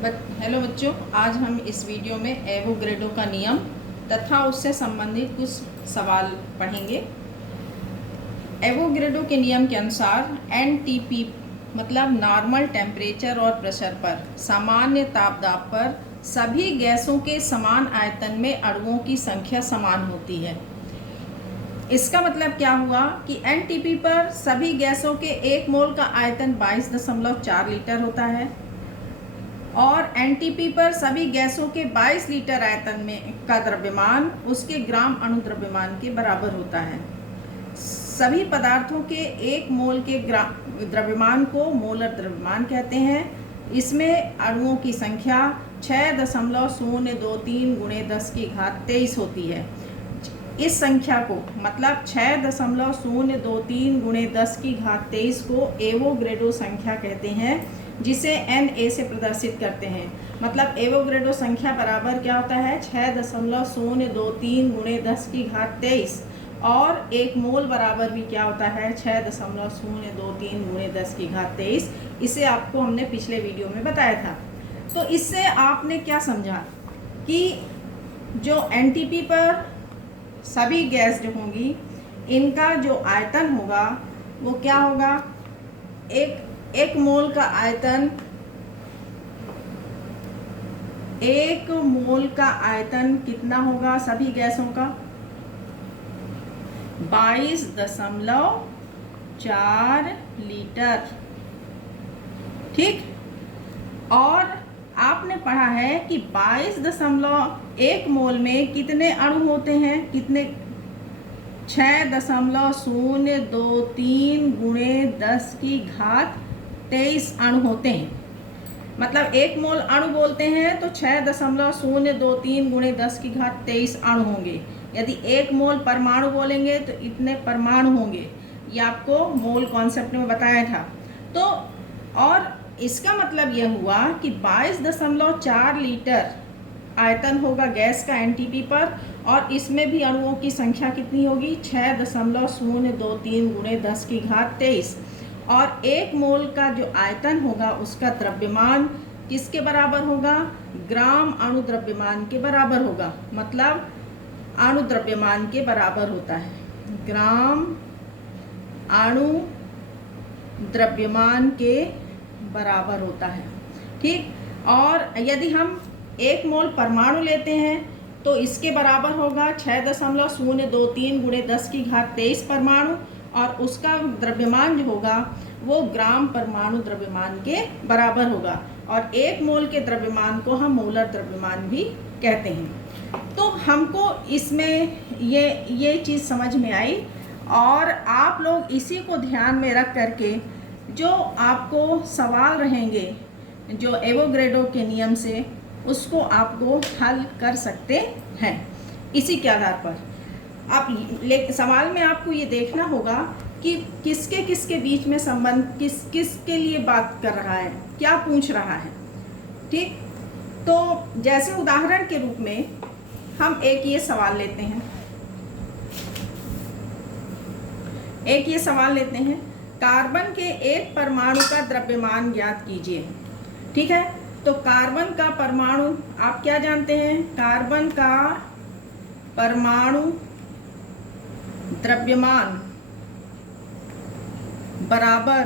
Hello बच्चों, आज हम इस वीडियो में एवोग्रेडो का नियम तथा उससे संबंधित कुछ सवाल पढ़ेंगे। एवोग्रेडो के नियम के अनुसार एनटीपी मतलब नॉर्मल टेम्परेचर और प्रेशर पर सामान्य तापदाब पर सभी गैसों के समान आयतन में अणुओं की संख्या समान होती है। इसका मतलब क्या हुआ कि एनटीपी पर सभी गैसों के 1 मोल का आयतन 22.4 लीटर होता है और एनटीपी पर सभी गैसों के 22 लीटर आयतन में का द्रव्यमान उसके ग्राम अणु द्रव्यमान के बराबर होता है। सभी पदार्थों के 1 मोल के द्रव्यमान को मोलर द्रव्यमान कहते हैं। इसमें अणुओं की संख्या 6.023 × 10⁻23 होती है। इस संख्या को मतलब 6.023 × 10⁻23 को एवोग्रेडो संख्या कहते हैं, जिसे Na से प्रदर्शित करते हैं। मतलब एवोग्रेडो संख्या बराबर क्या होता है 6.023 × 10⁻23 और 1 मोल बराबर भी क्या होता है 6.023 × 10⁻23। इसे आपको हमने पिछले वीडियो में बताया था। तो इससे आपने क्या समझा कि जो एनटीपी पर सभी गैस जो होंगी इनका जो आयतन होगा वो क्या होगा, एक मोल का आयतन, 1 मोल का आयतन कितना होगा सभी गैसों का 22.4 लीटर। ठीक, और आपने पढ़ा है कि 22.1 मोल में कितने अणु होते हैं, कितने 6.023 × 10⁻23 अणु होते हैं। मतलब 1 मोल अणु बोलते हैं तो 6.023 × 10⁻23 अणु होंगे। यदि 1 मोल परमाणु बोलेंगे तो इतने परमाणु होंगे। ये आपको मोल कॉन्सेप्ट में बताया था। तो और इसका मतलब यह हुआ कि 22.4 लीटर आयतन होगा गैस का एनटीपी पर और इसमें भी अणुओं की संख्या कितनी होगी 6.023 × 10⁻23 और 1 मोल का जो आयतन होगा उसका द्रव्यमान किसके बराबर होगा, ग्राम अणु द्रव्यमान के बराबर होगा। मतलब अणु द्रव्यमान के बराबर होता है, ग्राम अणु द्रव्यमान के बराबर होता है। ठीक, और यदि हम 1 मोल परमाणु लेते हैं तो इसके बराबर होगा 6.023 × 10⁻23 परमाणु और उसका द्रव्यमान जो होगा वो ग्राम परमाणु द्रव्यमान के बराबर होगा। और 1 मोल के द्रव्यमान को हम मोलर द्रव्यमान भी कहते हैं। तो हमको इसमें ये चीज़ समझ में आई और आप लोग इसी को ध्यान में रख करके जो आपको सवाल रहेंगे जो एवोग्रेडो के नियम से उसको आपको हल कर सकते हैं। इसी के आधार पर आप सवाल में आपको ये देखना होगा कि किसके किसके बीच में संबंध किसके लिए बात कर रहा है, क्या पूछ रहा है। ठीक, तो जैसे उदाहरण के रूप में हम एक ये सवाल लेते हैं, कार्बन के 1 परमाणु का द्रव्यमान ज्ञात कीजिए। ठीक है, तो कार्बन का परमाणु आप क्या जानते हैं, कार्बन का परमाणु द्रव्यमान बराबर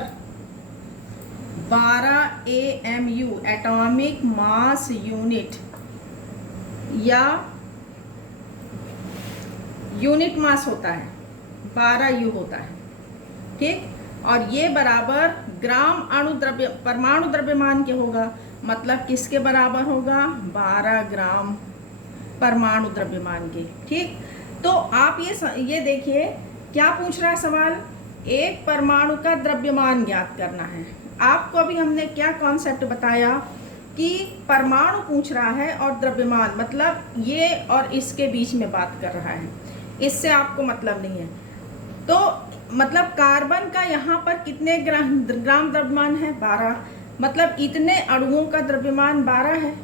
12 AMU एटॉमिक मास यूनिट या यूनिट मास होता है, 12 U होता है। ठीक, और ये बराबर ग्राम परमाणु द्रव्यमान के होगा। मतलब किसके बराबर होगा 12 ग्राम परमाणु द्रव्यमान के। ठीक, तो आप ये देखिए क्या पूछ रहा है सवाल, 1 परमाणु का द्रव्यमान ज्ञात करना है। आपको अभी हमने क्या कॉन्सेप्ट बताया कि परमाणु पूछ रहा है और द्रव्यमान मतलब ये और इसके बीच में बात कर रहा है, इससे आपको मतलब नहीं है। तो मतलब कार्बन का यहाँ पर कितने ग्राम द्रव्यमान है 12, मतलब इतने अणुओं का द्रव्यमान 12 है।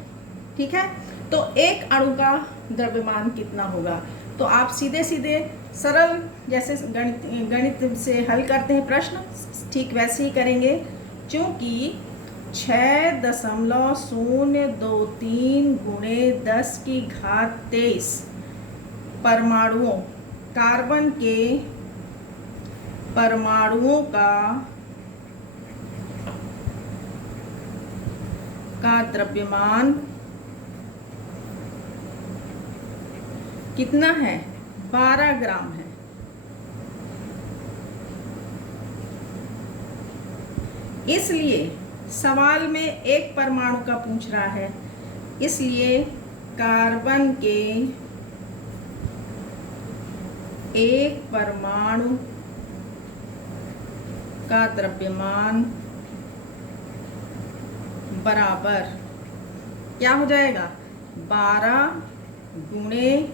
ठीक है, तो 1 अणु का द्रव्यमान कितना होगा। तो आप सीधे सीधे सरल जैसे गणित से हल करते हैं प्रश्न, ठीक वैसे ही करेंगे। क्योंकि 6.023 गुणे 10 की घात 23 परमाणुओं, कार्बन के परमाणुओं का द्रव्यमान कितना है? 12 ग्राम है। इसलिए सवाल में एक परमाणु का पूछ रहा है, इसलिए कार्बन के एक परमाणु का द्रव्यमान बराबर क्या हो जाएगा? 12 गुणे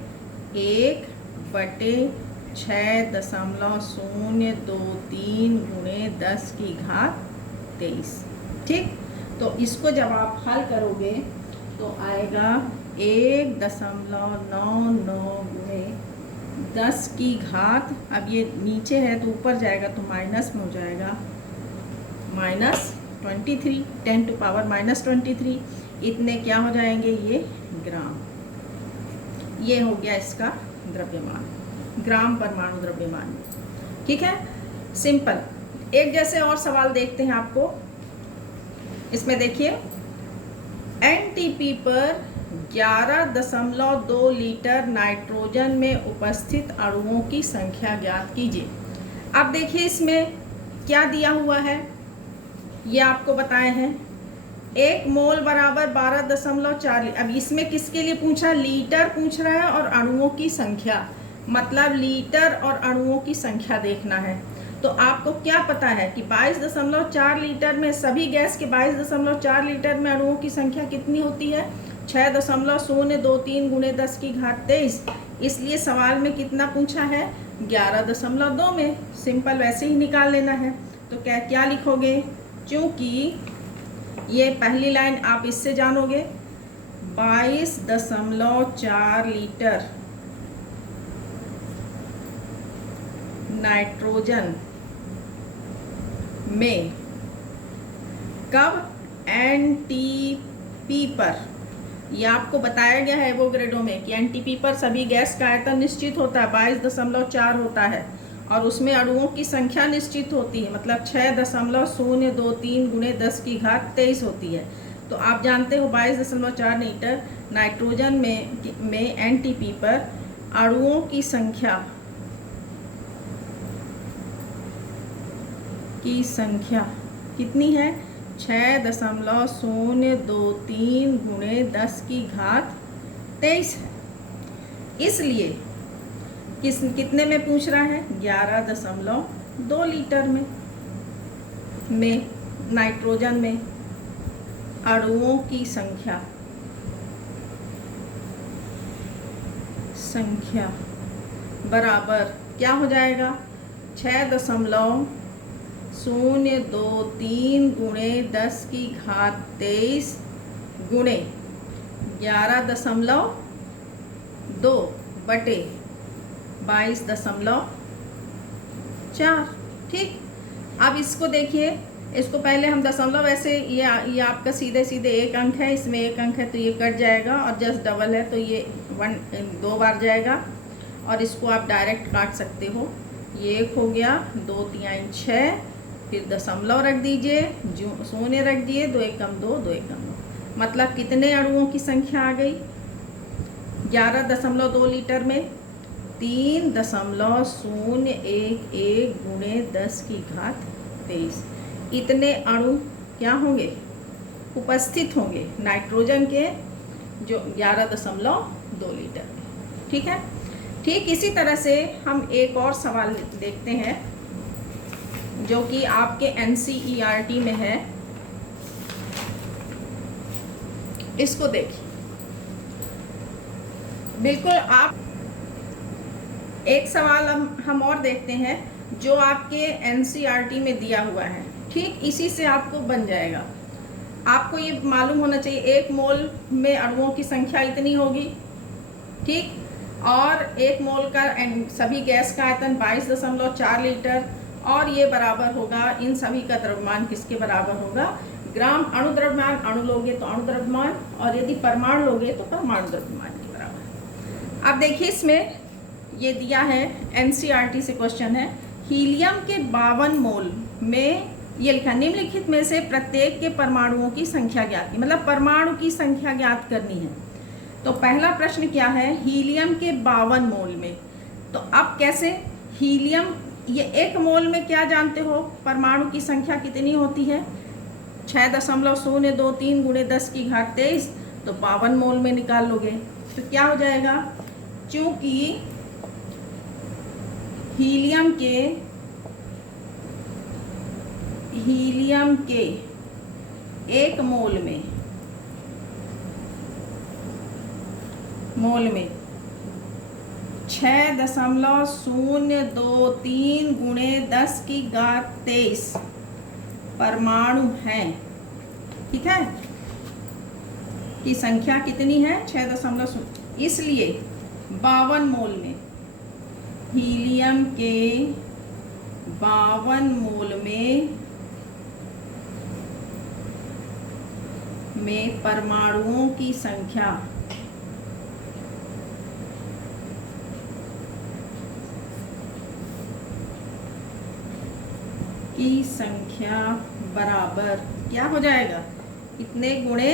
1/6.023 गुणे 10 की घात 23। ठीक, तो इसको जब आप हल करोगे तो आएगा 1.99 गुणे 10 की घात, अब ये नीचे है तो ऊपर जाएगा तो माइनस में हो जाएगा -23, 10⁻⁻23। इतने क्या हो जाएंगे? ये ग्राम। ये हो गया इसका द्रव्यमान, ग्राम परमाणु द्रव्यमान। ठीक है, सिंपल। एक जैसे और सवाल देखते हैं आपको। इसमें देखिए, एनटीपी पर 11.2 लीटर नाइट्रोजन में उपस्थित अणुओं की संख्या ज्ञात कीजिए। अब देखिए इसमें क्या दिया हुआ है, ये आपको बताए हैं। 1 मोल बराबर 12.4। अब इसमें किसके लिए पूछा? लीटर पूछ रहा है और अणुओं की संख्या, मतलब लीटर और अणुओं की संख्या देखना है। तो आपको क्या पता है कि 22.4 लीटर में, सभी गैस के 22.4 लीटर में अणुओं की संख्या कितनी होती है? 6.023 गुणे 10 की घात 23। इसलिए सवाल में कितना पूछा है? 11.2 में। सिंपल वैसे ही निकाल लेना है। तो क्या लिखोगे? क्योंकि ये पहली लाइन आप इससे जानोगे, 22.4 लीटर नाइट्रोजन में कब एनटीपी पर, ये आपको बताया गया है एवोगैड्रो में कि एनटीपी पर सभी गैस का आयतन निश्चित होता है, 22.4 होता है, और उसमें अणुओं की संख्या निश्चित होती है, मतलब 6.023 गुणे 10 की घात 23 होती है। तो आप जानते हो 22.4 लीटर नाइट्रोजन में एनटीपी पर अणुओं की संख्या कितनी है? 6.023 गुणे 10 की घात 23 है। इसलिए कितने में पूछ रहा है? 11.2 लीटर में नाइट्रोजन में अणुओं की संख्या बराबर क्या हो जाएगा? 6.023 गुणे 10 की घात 23 गुणे 11.2 बटे 22.4। ठीक, अब इसको देखिए, इसको पहले हम दशमलव, ऐसे ये आपका सीधे एक अंक है, इसमें एक अंक है तो ये कट जाएगा, और जस्ट डबल है तो ये 2 बार जाएगा, और इसको आप डायरेक्ट काट सकते हो। ये 1 हो गया, 2 3 6, फिर दशमलव रख दीजिए, शून्य रख दिए, 2 1 कम 2, 2 1 कम 2, मतलब कितने अणुओं की संख्या आ गई? 11.2 लीटर में 3.011 गुणे 10 की घात 23 इतने अणु क्या होंगे? उपस्थित होंगे नाइट्रोजन के, जो 11.2 लीटर में। ठीक है, ठीक इसी तरह से हम एक और सवाल देखते हैं जो कि आपके NCERT में है। इसको देखिए, बिल्कुल आप एक सवाल हम और देखते हैं जो आपके NCERT में दिया हुआ है। ठीक इसी से आपको बन जाएगा। आपको ये मालूम होना चाहिए 1 मोल में अणुओं की संख्या इतनी होगी, ठीक, और 1 मोल का सभी गैस का आयतन 22.4 लीटर, और ये बराबर होगा, इन सभी का द्रव्यमान किसके बराबर होगा? ग्राम अणु द्रव्यमान, अणु लोगे तो अणु द्रव्यमान, और यदि परमाणु लोगे तो परमाणु द्रव्यमान के बराबर। अब देखिए इसमें ये दिया है, एनसीईआरटी से क्वेश्चन है, हीलियम के 52 मोल में ये लिखा, निम्नलिखित में से प्रत्येक के परमाणुओं की संख्या ज्ञात की, मतलब परमाणु की संख्या ज्ञात करनी है। तो पहला प्रश्न क्या है, हीलियम के 52 मोल में। तो अब कैसे, हीलियम ये 1 मोल में क्या जानते हो, परमाणु की संख्या कितनी होती है, 6.023 गुणे 10 की घात 23, तो 52 मोल में निकाल लोगे तो क्या हो जाएगा, चूंकि हीलियम के 1 मोल में 6.023 गुणे 10 की घात 23 परमाणु हैं, ठीक है, की संख्या कितनी है 6.0, इसलिए 52 मोल में, हीलियम के 52 मोल में परमाणुओं की संख्या बराबर क्या हो जाएगा, इतने गुणे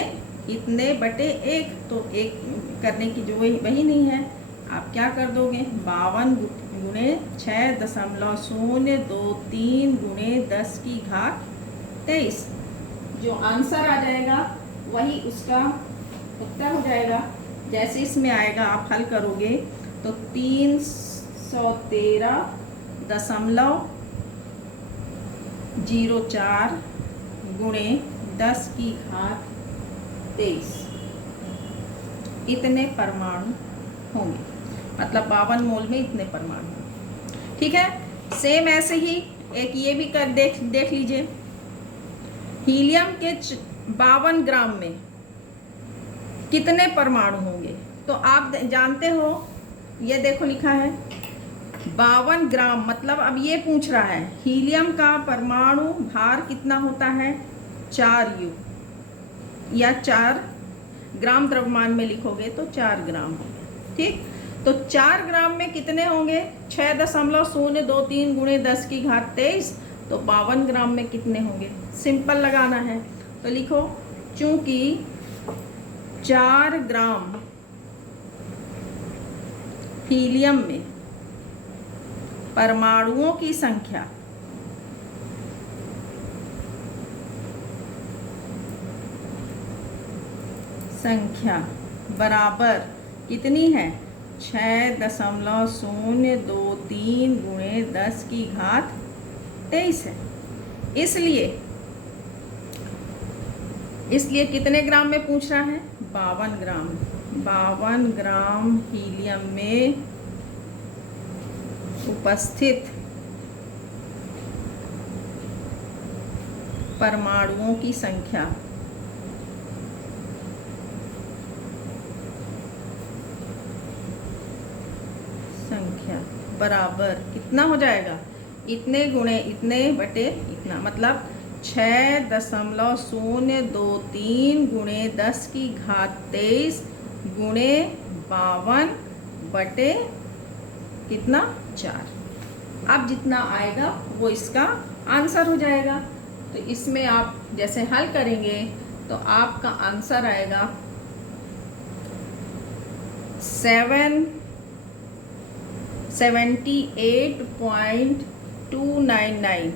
इतने बटे 1, तो 1 करने की जो वही नहीं है, आप क्या कर दोगे, 52 गुणे 6.023 गुणे 10 की घात 23, जो आंसर आ जाएगा वही उसका उत्तर हो जाएगा। जैसे इसमें आएगा आप हल करोगे तो 313.04 गुणे 10 की घात 23 इतने परमाणु होंगे, मतलब 52 मोल में इतने परमाणु, ठीक है। सेम ऐसे ही एक ये भी कर देख लीजिए, हीलियम के 52 ग्राम में कितने परमाणु होंगे, तो आप जानते हो, ये देखो लिखा है 52 ग्राम, मतलब अब ये पूछ रहा है हीलियम का परमाणु भार कितना होता है, 4U, या 4 ग्राम द्रव्यमान में लिखोगे तो 4 ग्राम होंगे, ठीक। तो 4 ग्राम में कितने होंगे, 6.023 गुणे 10 की घात 23, तो 52 ग्राम में कितने होंगे, सिंपल लगाना है, तो लिखो, चूंकि 4 ग्राम हीलियम में परमाणुओं की संख्या बराबर कितनी है, 6.023 गुणे 10 की घात 23 है, इसलिए कितने ग्राम में पूछ रहा है, 52 ग्राम। 52 ग्राम हीलियम में उपस्थित परमाणुओं की संख्या बराबर कितना हो जाएगा, इतने गुणे इतने बटे इतना, मतलब 6.023 गुणे 10 की घात 23 गुणे 52 बटे कितना, 4। अब जितना आएगा वो इसका आंसर हो जाएगा। तो इसमें आप जैसे हल करेंगे तो आपका आंसर आएगा 78.299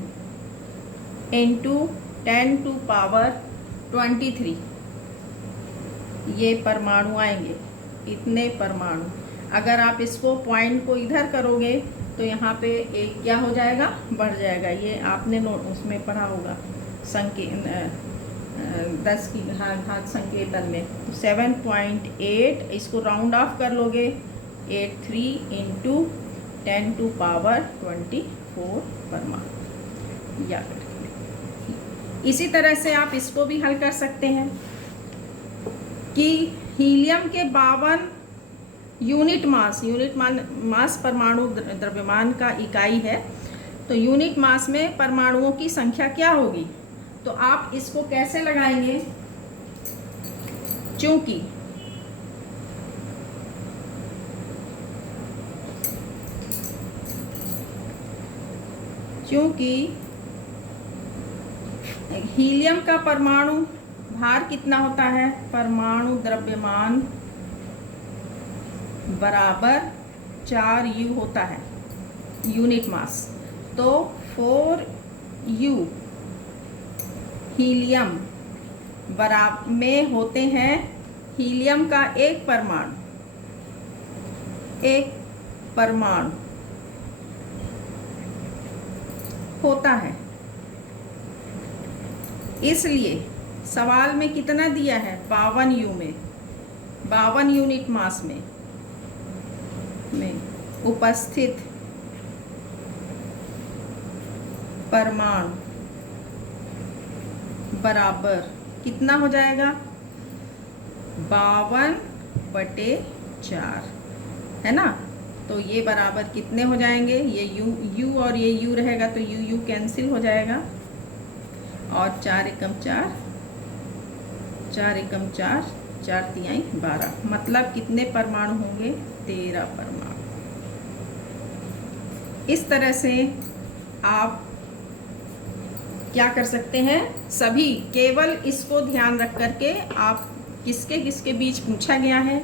इंटू 10⁻23 ये परमाणु आएंगे, इतने परमाणु। अगर आप इसको पॉइंट को इधर करोगे तो यहाँ पे एक क्या हो जाएगा, बढ़ जाएगा, ये आपने नोट उसमें पढ़ा होगा 10 की घात संकेतन में। 7.8 इसको राउंड ऑफ कर लोगे, 83 इंटू 10⁻24 परमाणु, याद रखिए। इसी तरह से आप इसको भी हल कर सकते हैं कि हीलियम के 52 यूनिट मास परमाणु द्रव्यमान का इकाई है, तो यूनिट मास में परमाणुओं की संख्या क्या होगी, तो आप इसको कैसे लगाएंगे? चूंकि हीलियम का परमाणु भार कितना होता है? परमाणु द्रव्यमान बराबर 4U होता है, यूनिट मास। तो 4U हीलियम बराबर में होते हैं, हीलियम का एक परमाणु होता है। इसलिए सवाल में कितना दिया है? 52U में, 52 यूनिट मास में उपस्थित परमाणु बराबर कितना हो जाएगा? 52/4, है ना। तो ये बराबर कितने हो जाएंगे? ये U और ये U रहेगा तो U कैंसिल हो जाएगा, और 4 एकम 4, 4 एकम 4, 4 तिहाई 12, मतलब कितने परमाणु होंगे? 13 परमाणु। इस तरह से आप क्या कर सकते हैं? सभी केवल इसको ध्यान रख करके आप किसके किसके बीच पूछा गया है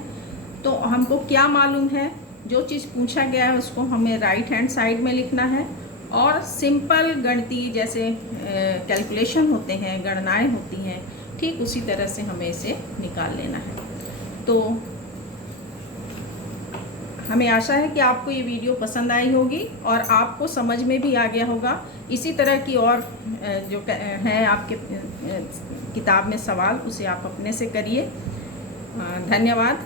तो हमको क्या मालूम है, जो चीज़ पूछा गया है उसको हमें राइट हैंड साइड में लिखना है, और सिंपल गणितीय जैसे कैलकुलेशन होते हैं, गणनाएं होती हैं, ठीक उसी तरह से हमें इसे निकाल लेना है। तो हमें आशा है कि आपको ये वीडियो पसंद आई होगी और आपको समझ में भी आ गया होगा। इसी तरह की और जो हैं आपके किताब में सवाल, उसे आप अपने से करिए। धन्यवाद।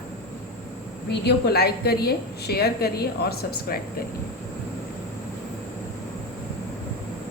वीडियो को लाइक करिए, शेयर करिए और सब्सक्राइब करिए।